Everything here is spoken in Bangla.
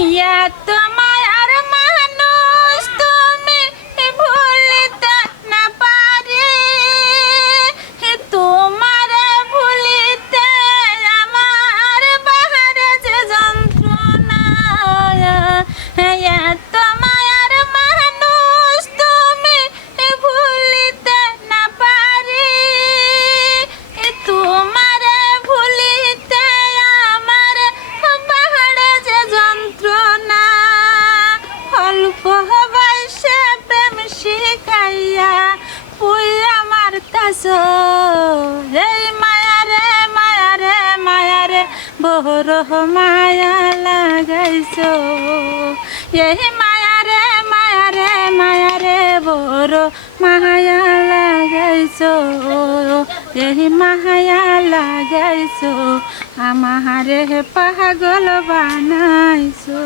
ইয়া তোমায় আর মানুষ তুমি ভুলিতে না পারি, তোমারে ভুলিতে আমার বাহারে যে যন্ত্রণা। ইয়া তোমায় আর মানুষ তুমি ভুলিতে না পারি, তোমারে ভুলিতে আমার বাহারে যে যন্ত্রণা। অল্প বয়সে প্রেম শিখাইয়া পুই আমার কাছ, এই মায়ারে মায়ারে মায়ারে বড় মায়া লাগাইছো, এই মায়ারে মায়ারে মায়ারে বড় মায়া লাগাইছো, এই মায়া লাগাইছো আমারে পাগল বানাইছো।